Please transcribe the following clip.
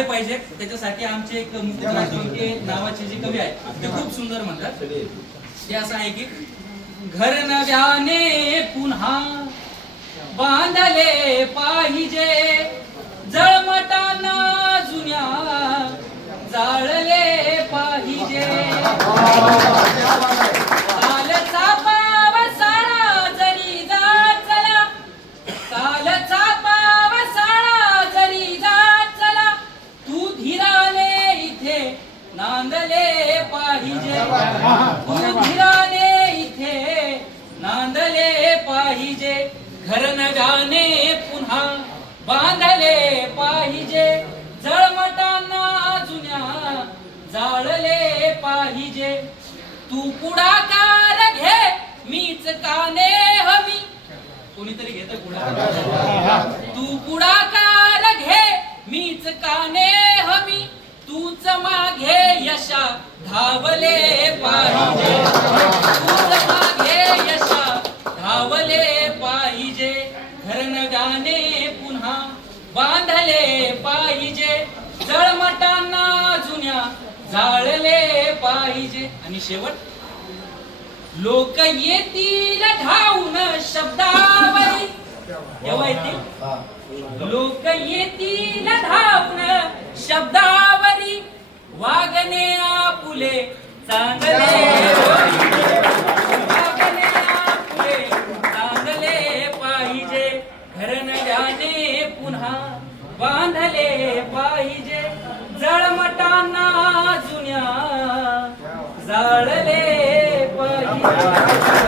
आले पाहिजे. त्याच्यासाठी आमचे एक मुकुंद राजवंके नावाचे जे कवी आहेत ते खूप सुंदर म्हणतात. ते असं आहे की घर नव्याने पुन्हा बांधले पाहिजे. जळमटाना जुन्या जाळले पाहिजे. पाहिजे. तू धीराने इथे नांदले पाहिजे. घर नव्याने पुन्हा बांधले पाहिजे. जळमटांना जुन्या जाळले पाहिजे. तू पुढाकार घे मीच काने हवी. कोणीतरी घेत पुढाकार? तू पुढाकार घे मीच काने हवी. तूच मागे यशा धावले पाहिजे. मागे यशा धावले पाहिजे. नव्याने पुन्हा बांधले पाहिजे. जळमटांना जुन्या जाळले पाहिजे. आणि शेवट लोक येतील धावून शब्दावरी. येतील? लोक येतील धावून फुले चांगले. पाहिजे. घर नव्याने पुन्हा बांधले पाहिजे. जळमटांना जुन्या जाळले पाहिजे.